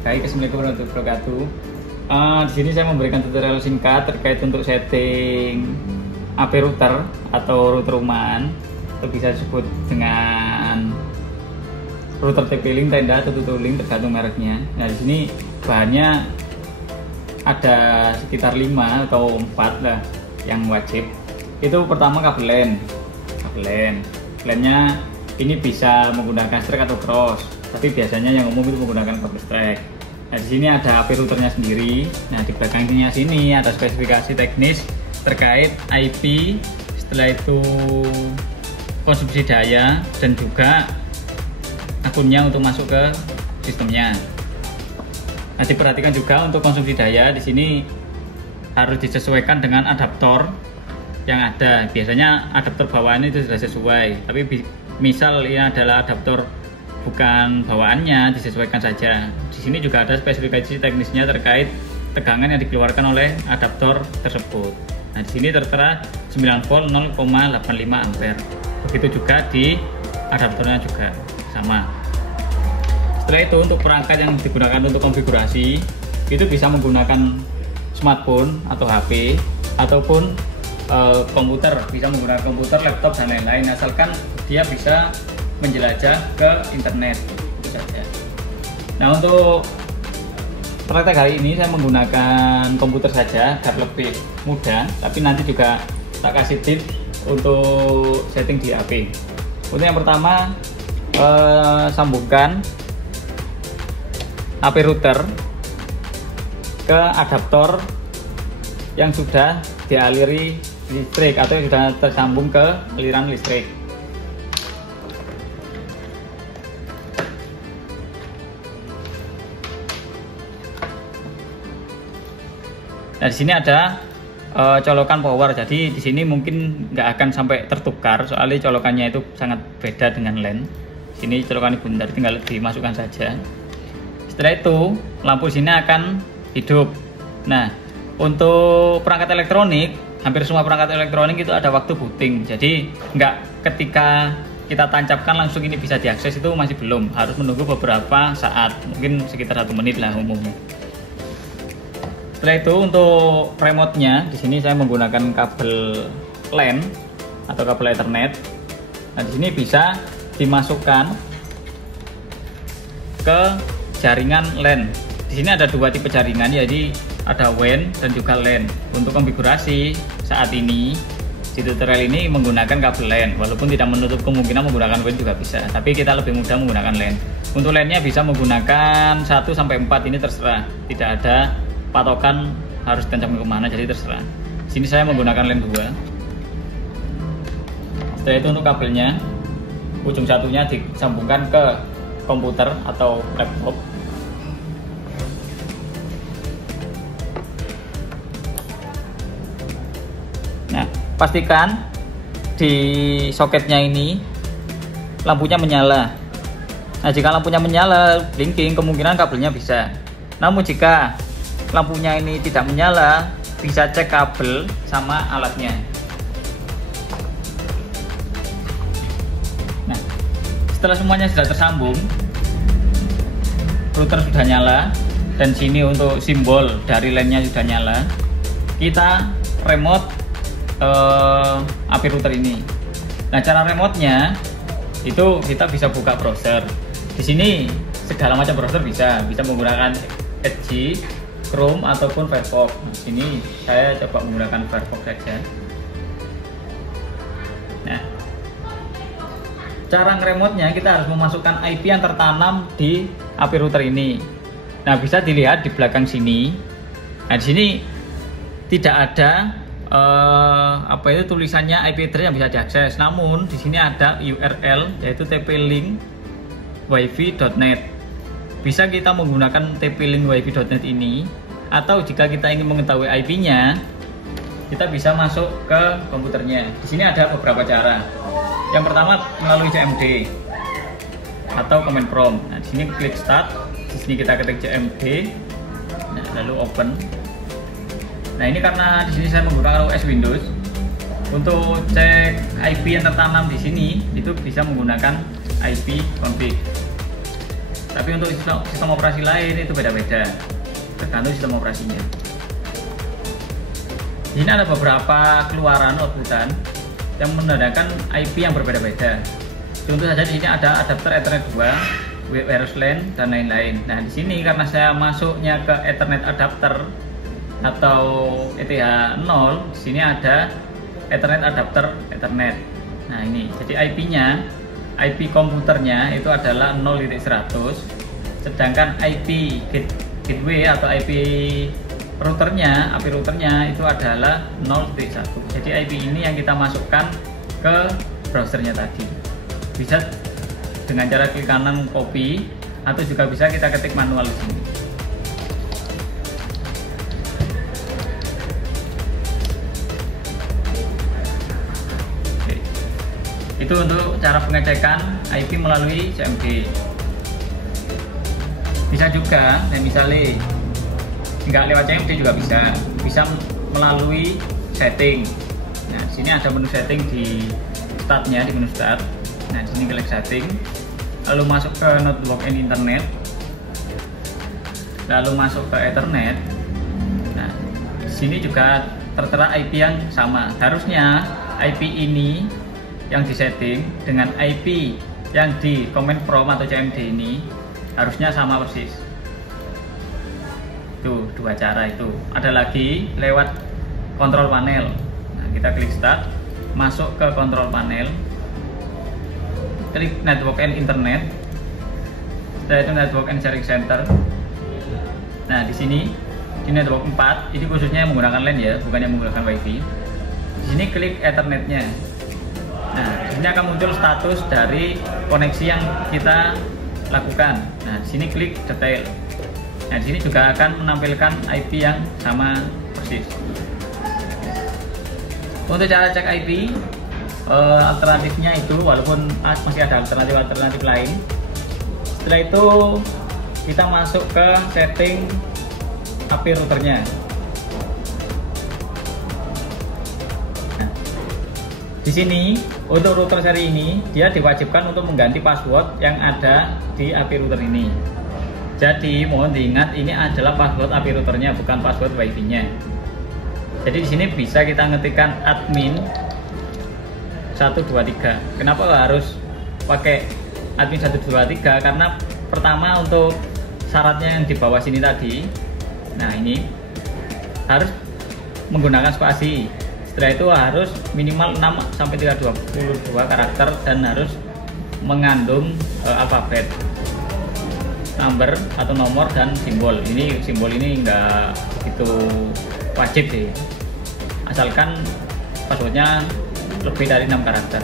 Baik, assalamualaikum warahmatullahi wabarakatuh. Di sini saya memberikan tutorial singkat terkait untuk setting AP router atau router rumahan, atau bisa disebut dengan router TP-Link, tenda atau tutu-link tergantung mereknya. Nah, di sini bahannya ada sekitar 5 atau 4 lah yang wajib. Itu pertama kabel LAN. LAN-nya ini bisa menggunakan strike atau cross, tapi biasanya yang umum itu menggunakan kabel strike. Nah, di sini ada AP routernya sendiri. Nah, di belakangnya sini ada spesifikasi teknis terkait IP, setelah itu konsumsi daya dan juga akunnya untuk masuk ke sistemnya. Nah, diperhatikan juga untuk konsumsi daya di sini harus disesuaikan dengan adaptor yang ada. Biasanya adaptor bawaan itu sudah sesuai, tapi misal ini adalah adaptor bukan bawaannya, disesuaikan saja. Di sini juga ada spesifikasi teknisnya terkait tegangan yang dikeluarkan oleh adaptor tersebut. Nah, di sini tertera 9 volt 0,85 ampere. Begitu juga di adaptornya juga sama. Setelah itu untuk perangkat yang digunakan untuk konfigurasi itu bisa menggunakan smartphone atau HP ataupun komputer, bisa menggunakan komputer, laptop dan lain-lain, asalkan dia bisa menjelajah ke internet, itu saja. Nah, untuk praktek hari ini saya menggunakan komputer saja agar lebih mudah, tapi nanti juga tak kasih tips untuk setting di HP. Untuk yang pertama, sambungkan AP router ke adaptor yang sudah dialiri listrik atau yang sudah tersambung ke aliran listrik. Nah, di sini ada colokan power, jadi di sini mungkin nggak akan sampai tertukar, soalnya colokannya itu sangat beda dengan LAN. Sini colokan bundar, tinggal dimasukkan saja. Setelah itu lampu sini akan hidup. Nah, untuk perangkat elektronik, hampir semua perangkat elektronik itu ada waktu booting, jadi nggak ketika kita tancapkan langsung ini bisa diakses, itu masih belum, harus menunggu beberapa saat, mungkin sekitar 1 menit lah umumnya. Setelah itu untuk remote-nya, di sini saya menggunakan kabel LAN atau kabel Ethernet. Nah, di sini bisa dimasukkan ke jaringan LAN. Di sini ada 2 tipe jaringan, jadi ada WAN dan juga LAN. Untuk konfigurasi saat ini di tutorial ini menggunakan kabel LAN, walaupun tidak menutup kemungkinan menggunakan WAN juga bisa, tapi kita lebih mudah menggunakan LAN. Untuk LAN-nya bisa menggunakan 1 sampai 4, ini terserah, tidak ada patokan harus tancapkan kemana, jadi terserah. Di sini saya menggunakan LAN 2. Setelah itu untuk kabelnya, ujung satunya disambungkan ke komputer atau laptop. Nah, pastikan di soketnya ini lampunya menyala. Nah, jika lampunya menyala blinking, kemungkinan kabelnya bisa. Namun jika lampunya ini tidak menyala, bisa cek kabel sama alatnya. Nah, setelah semuanya sudah tersambung, router sudah nyala, dan sini untuk simbol dari LAN-nya sudah nyala, kita remote AP router ini. Nah, cara remote-nya itu kita bisa buka browser. Di sini segala macam browser bisa menggunakan Edge, Chrome ataupun Firefox. Nah, sini saya coba menggunakan Firefox saja. Nah, cara nge-remote-nya kita harus memasukkan IP yang tertanam di AP router ini. Nah, bisa dilihat di belakang sini. Nah, di sini tidak ada tulisannya IP address yang bisa diakses. Namun di sini ada URL, yaitu TP-Link wifi.net. Bisa kita menggunakan TP-Link wifi.net ini, atau jika kita ingin mengetahui IP-nya, kita bisa masuk ke komputernya. Di sini ada beberapa cara. Yang pertama melalui CMD atau command prompt. Nah, di sini klik start. Di sini kita ketik CMD. Nah, lalu open. Nah, ini karena di sini saya menggunakan OS Windows. Untuk cek IP yang tertanam di sini itu bisa menggunakan IP config. Tapi untuk sistem operasi lain itu beda-beda, tergantung sistem operasinya. Di sini ada beberapa keluaran outputan yang menandakan IP yang berbeda-beda. Contoh saja di sini ada adapter Ethernet 2, wireless LAN dan lain-lain. Nah, di sini karena saya masuknya ke Ethernet adapter atau ETH 0, di sini ada Ethernet adapter Ethernet. Nah, ini jadi IP komputernya itu adalah 0.100, sedangkan IP gateway atau IP routernya itu adalah 0.1. Jadi IP ini yang kita masukkan ke browsernya tadi. Bisa dengan cara klik kanan copy, atau juga bisa kita ketik manual di sini. Oke. Itu untuk cara pengecekan IP melalui CMD. Bisa juga, misalnya nggak lewat CMD juga bisa melalui setting. Nah, di sini ada menu setting di startnya, di menu start. Nah, di sini klik setting, lalu masuk ke network and internet, lalu masuk ke Ethernet. Nah, di sini juga tertera IP yang sama. Harusnya IP ini yang disetting dengan IP yang di command prompt atau CMD ini harusnya sama persis. Tuh, dua cara itu. Ada lagi lewat control panel. Nah, kita klik start, masuk ke control panel, klik network and internet, setelah itu network and sharing center. Nah, di sini di network 4 ini khususnya yang menggunakan LAN ya, bukan yang menggunakan WiFi. Di sini klik Ethernetnya. Nah, di sini akan muncul status dari koneksi yang kita lakukan. Nah, di sini klik detail. Nah, di sini juga akan menampilkan IP yang sama persis. Untuk cara cek IP, alternatifnya itu, walaupun masih ada alternatif lain. Setelah itu kita masuk ke setting IP routernya. Nah, di sini untuk router seri ini dia diwajibkan untuk mengganti password yang ada di IP router ini. Jadi mohon diingat, ini adalah password IP routernya, bukan password WiFi-nya. Jadi di sini bisa kita ngetikkan admin 123. Kenapa harus pakai admin 123? Karena pertama untuk syaratnya yang di bawah sini tadi. Nah, ini harus menggunakan spasi. Setelah itu harus minimal 6 sampai 322 karakter dan harus mengandung alfabet, number atau nomor dan simbol. Ini simbol ini enggak begitu wajib sih. Asalkan passwordnya lebih dari 6 karakter.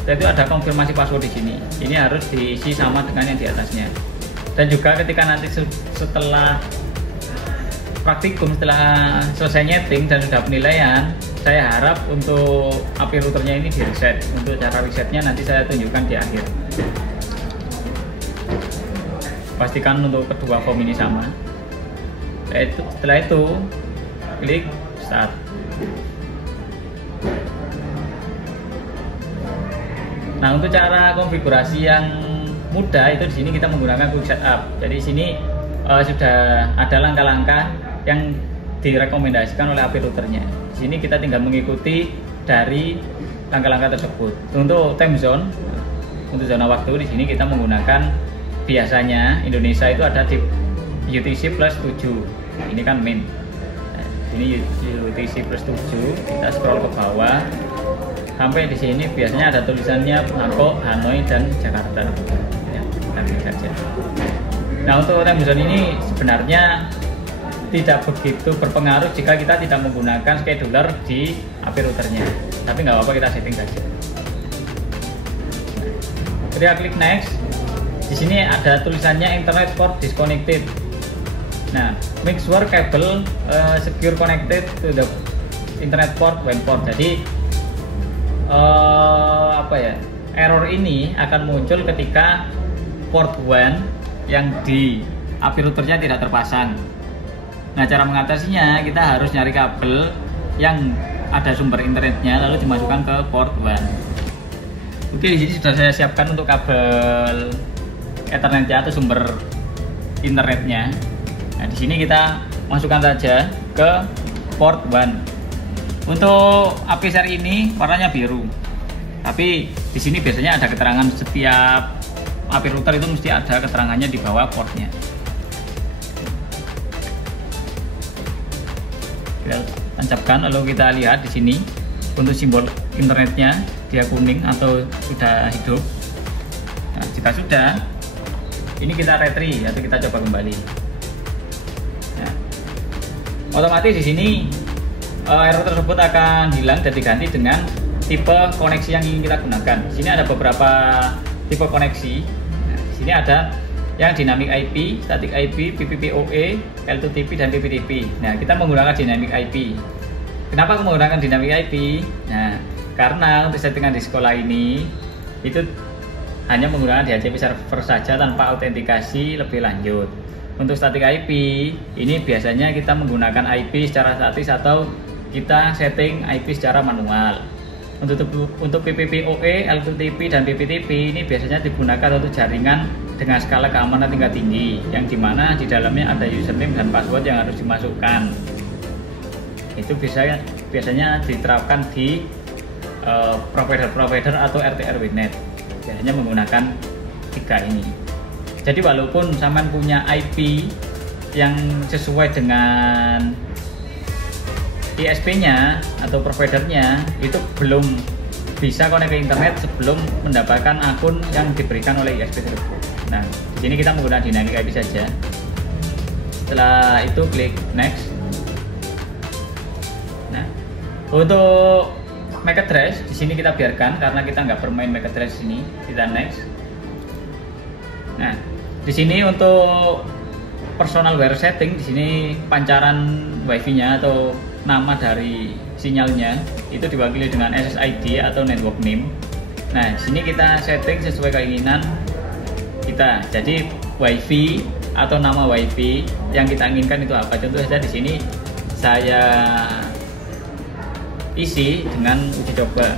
Setelah itu ada konfirmasi password di sini. Ini harus diisi sama dengan yang di atasnya. Dan juga ketika nanti setelah praktikum, setelah selesai nyeting dan sudah penilaian, saya harap untuk IP routernya ini di reset. Untuk cara resetnya nanti saya tunjukkan di akhir. Pastikan untuk kedua form ini sama. Setelah itu klik start. Nah, untuk cara konfigurasi yang mudah itu di sini kita menggunakan quick setup. Jadi di sini sudah ada langkah-langkah yang direkomendasikan oleh IP routernya. Di sini kita tinggal mengikuti dari langkah-langkah tersebut. Untuk time zone, untuk zona waktu di sini kita menggunakan, biasanya Indonesia itu ada di UTC plus 7. Ini kan main. Nah, ini UTC plus 7. Kita scroll ke bawah sampai di sini biasanya ada tulisannya Bangkok, Hanoi dan Jakarta. Ya, kita klik saja. Nah, untuk time zone ini sebenarnya tidak begitu berpengaruh jika kita tidak menggunakan scheduler di IP routernya. Tapi nggak apa-apa, kita setting saja. Kita klik next. Di sini ada tulisannya Internet port disconnected. Nah, make sure cable secure connected to the Internet port when port. Jadi error ini akan muncul ketika port WAN yang di IP routernya tidak terpasang. Nah, cara mengatasinya kita harus nyari kabel yang ada sumber internetnya lalu dimasukkan ke port WAN. Oke, di sini sudah saya siapkan untuk kabel Ethernetnya atau sumber internetnya. Nah, di sini kita masukkan saja ke port 1. Untuk AP seri ini warnanya biru. Tapi di sini biasanya ada keterangan setiap AP router itu mesti ada keterangannya di bawah portnya. Kita tancapkan, lalu kita lihat di sini untuk simbol internetnya dia kuning atau sudah hidup. Nah, jika sudah, ini kita retry atau kita coba kembali. Nah, otomatis di sini error tersebut akan hilang dan diganti dengan tipe koneksi yang ingin kita gunakan. Di sini ada beberapa tipe koneksi. Nah, di sini ada yang dynamic IP, static IP, PPPoE, L2TP dan PPTP. Nah, kita menggunakan dynamic IP. Kenapa menggunakan dynamic IP? Nah, karena untuk settingan di sekolah ini itu hanya menggunakan DHCP server saja tanpa autentikasi lebih lanjut. Untuk static IP ini biasanya kita menggunakan IP secara statis atau kita setting IP secara manual. Untuk PPPoE, L2TP dan PPTP ini biasanya digunakan untuk jaringan dengan skala keamanan tingkat tinggi, yang dimana di dalamnya ada username dan password yang harus dimasukkan. Itu biasanya diterapkan di provider atau RT/RW-net. Biasanya menggunakan 3 ini. Jadi walaupun sampean punya IP yang sesuai dengan ISP-nya atau providernya, itu belum bisa connect ke internet sebelum mendapatkan akun yang diberikan oleh ISP tersebut. Nah, di sini kita menggunakan dynamic IP saja. Setelah itu klik next. Nah, untuk MAC address di sini kita biarkan karena kita nggak bermain MAC address ini. Kita next. Nah, di sini untuk personal wire setting, di sini pancaran WiFi-nya atau nama dari sinyalnya itu diwakili dengan SSID atau network name. Nah, di sini kita setting sesuai keinginan kita. Jadi WiFi atau nama WiFi yang kita inginkan itu apa? Contoh saja di sini saya isi dengan uji coba.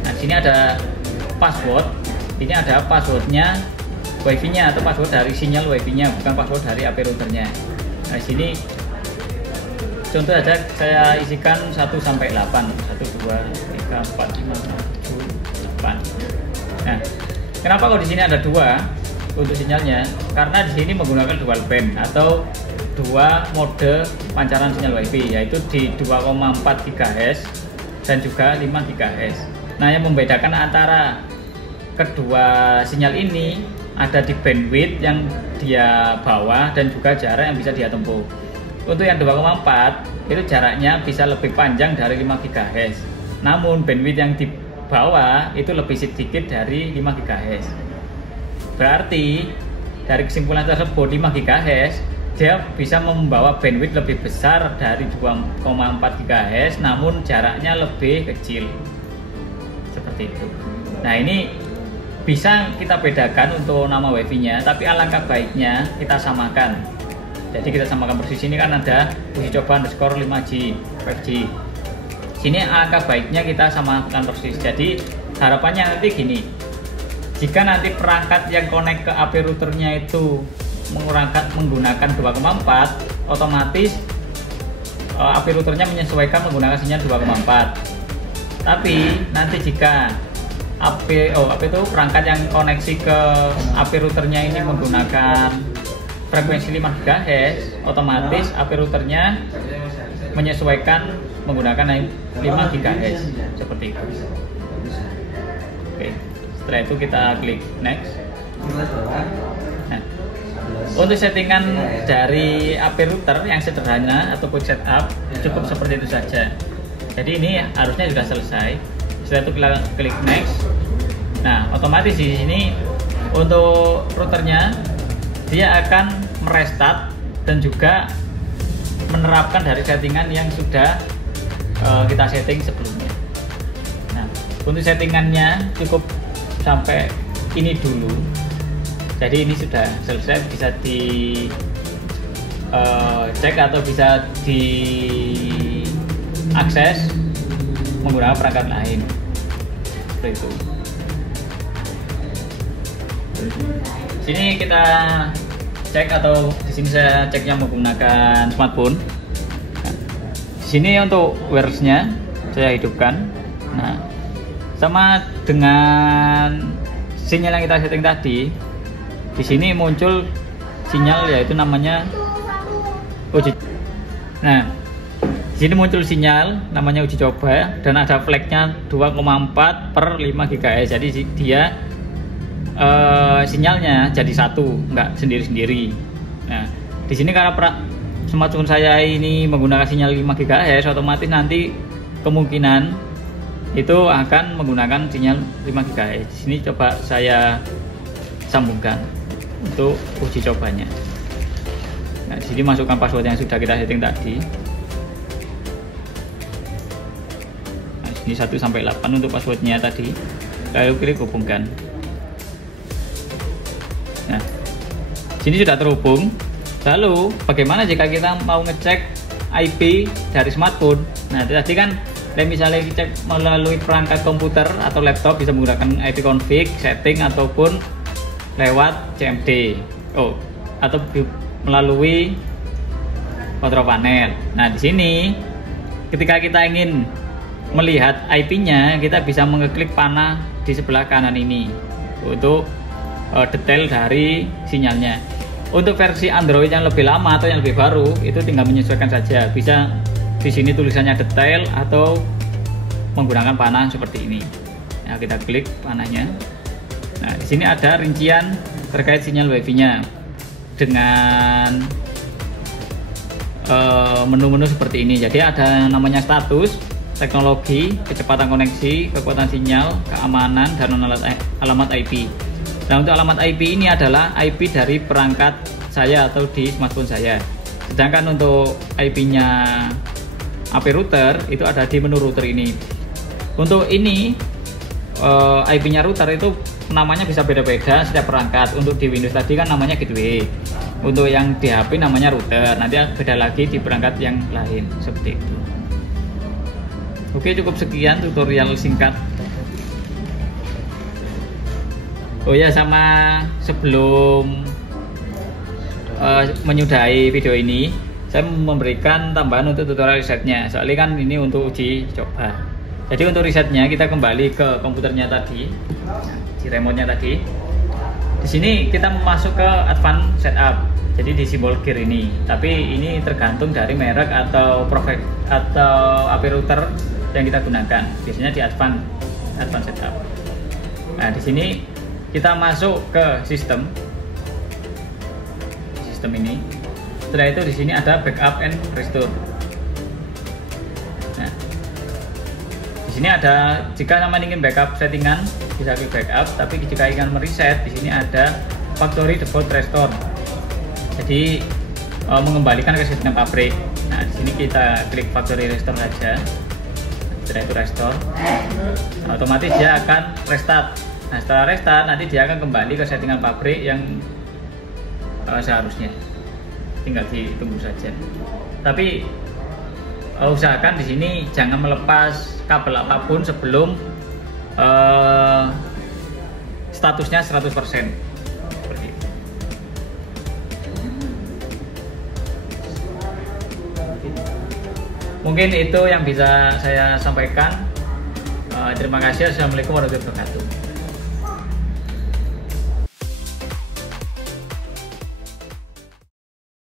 Nah, di sini ada password. Ini ada passwordnya WiFi-nya atau password dari sinyal WiFi-nya, bukan password dari AP routernya. Nah, di sini contoh saja saya isikan 1 sampai 8. 1 2 3 4 5 6 7 8. Nah, kenapa kok di sini ada 2 untuk sinyalnya? Karena di sini menggunakan dual band atau 2 mode pancaran sinyal WiFi, yaitu di 2,4 GHz dan juga 5 GHz. Nah, yang membedakan antara kedua sinyal ini ada di bandwidth yang dia bawa dan juga jarak yang bisa dia tempuh. Untuk yang 2,4 itu jaraknya bisa lebih panjang dari 5 GHz. Namun bandwidth yang dibawa itu lebih sedikit dari 5 GHz. Berarti dari kesimpulan tersebut 5 GHz dia bisa membawa bandwidth lebih besar dari 2,4 GHz namun jaraknya lebih kecil. Seperti itu. Nah, ini bisa kita bedakan untuk nama WiFi-nya, tapi alangkah baiknya kita samakan. Jadi kita samakan persis. Ini kan ada uji coba underscore 5G, 5G. Sini alangkah baiknya kita samakan persis. Jadi harapannya nanti gini, jika nanti perangkat yang connect ke AP routernya itu menggunakan 2,4, otomatis AP routernya menyesuaikan menggunakan sinyal 2,4. Tapi nanti jika AP itu perangkat yang koneksi ke AP routernya ini menggunakan frekuensi 5 GHz, otomatis AP routernya menyesuaikan menggunakan 5 GHz seperti itu. Oke, setelah itu kita klik next. Nah, untuk settingan dari AP router yang sederhana ataupun setup cukup seperti itu saja. Jadi ini harusnya sudah selesai. Setelah itu kita klik next. Nah, otomatis di sini untuk routernya dia akan merestart dan juga menerapkan dari settingan yang sudah kita setting sebelumnya. Nah, untuk settingannya cukup sampai ini dulu. Jadi ini sudah selesai, bisa cek atau bisa diakses menggunakan perangkat lain. Seperti itu. Sini kita cek, atau di sini saya ceknya menggunakan smartphone. Di sini untuk wirelessnya saya hidupkan. Nah, sama dengan sinyal yang kita setting tadi, di sini muncul sinyal yaitu namanya uji. Nah, di sini muncul sinyal namanya uji coba dan ada flagnya 2,4 per 5 GHz. Jadi dia sinyalnya jadi satu, nggak sendiri-sendiri. Nah, di sini karena smartphone saya ini menggunakan sinyal 5 GHz, otomatis nanti kemungkinan itu akan menggunakan sinyal 5 GHz. Di sini coba saya sambungkan untuk uji cobanya. Nah, di sini masukkan password yang sudah kita setting tadi. Nah, di sini 1 sampai 8 untuk passwordnya tadi. Lalu klik hubungkan. Nah, sini sudah terhubung. Lalu bagaimana jika kita mau ngecek IP dari smartphone? Nah, tadi kan misalnya kita cek melalui perangkat komputer atau laptop bisa menggunakan IP config, setting, ataupun lewat CMD. Atau melalui control panel. Nah, di sini ketika kita ingin melihat IP-nya, kita bisa mengeklik panah di sebelah kanan ini untuk detail dari sinyalnya. Untuk versi Android yang lebih lama atau yang lebih baru, itu tinggal menyesuaikan saja. Bisa di sini tulisannya detail atau menggunakan panah seperti ini. Nah, kita klik panahnya. Nah, di sini ada rincian terkait sinyal WiFi-nya dengan menu-menu seperti ini. Jadi ada namanya status, teknologi, kecepatan koneksi, kekuatan sinyal, keamanan, dan alamat IP. Nah, untuk alamat IP ini adalah IP dari perangkat saya atau di smartphone saya. Sedangkan untuk IP-nya AP router itu ada di menu router ini. Untuk ini IP-nya router itu namanya bisa beda-beda setiap perangkat. Untuk di Windows tadi kan namanya gateway. Untuk yang di HP namanya router. Nanti beda lagi di perangkat yang lain, seperti itu. Oke, cukup sekian tutorial singkat. Oh ya, sama sebelum menyudahi video ini, saya memberikan tambahan untuk tutorial risetnya. Soalnya kan ini untuk uji coba. Jadi untuk risetnya kita kembali ke komputernya tadi, di remote-nya tadi. Di sini kita masuk ke advanced setup. Jadi di simbol gear ini. Tapi ini tergantung dari merek atau AP router yang kita gunakan. Biasanya di advanced setup. Nah, di sini kita masuk ke sistem ini. Setelah itu di sini ada backup and restore. Nah, di sini ada jika sama ingin backup settingan bisa klik backup, tapi jika ingin mereset di sini ada factory default restore. Jadi mengembalikan ke sistem pabrik. Nah, di sini kita klik factory restore saja. Setelah itu restore, otomatis dia akan restart. Nah, setelah restart nanti dia akan kembali ke settingan pabrik yang seharusnya. Tinggal ditunggu saja. Tapi usahakan di sini jangan melepas kabel apapun sebelum statusnya 100%. Seperti itu. Mungkin itu yang bisa saya sampaikan. Terima kasih. Assalamualaikum warahmatullahi wabarakatuh.